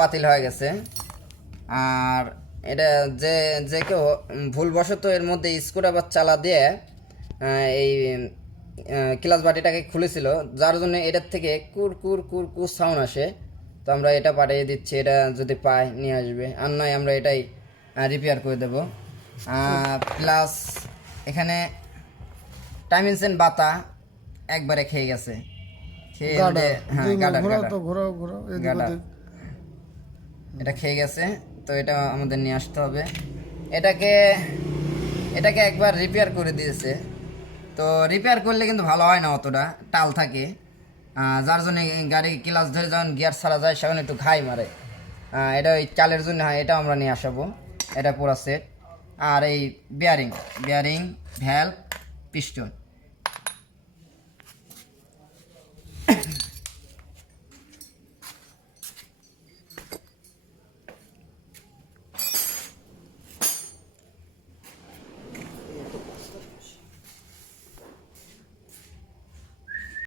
বাতিল হয়ে গেছে। আর এটা যে যে কেউ ভুলবশত এর মধ্যে স্ক্রুড্রাইভার চালা দিয়ে এই ক্লাস বাটিটাকে খুলেছিল, যার জন্য এটার থেকে কুর কুর কুর কুর সাউন্ড আসে। তো আমরা এটা পাঠিয়ে দিচ্ছি, এটা যদি পাই নিয়ে আসবে, আর নয় আমরা এটাই রিপেয়ার করে দেবো। প্লাস এখানে টাইমিনসেন বাতা একবারে খেয়ে গেছে, খেয়ে হ্যাঁ গাডার এটা খেয়ে গেছে। তো এটা আমাদের নিয়ে আসতে হবে। এটাকে এটাকে একবার রিপেয়ার করে দিয়েছে। তো রিপেয়ার করলে কিন্তু ভালো হয় না, অতটা টাল থাকে, যার জন্য গাড়ি ক্লাস ধরে যখন গিয়ার ছাড়া যায় সেখানে একটু ঘাই মারে। এটা ওই চালের জন্য হয়, এটা আমরা নিয়ে আসাবো, এটা পুরো সেট। আর এই বিয়ারিং ভ্যালভ পিস্টন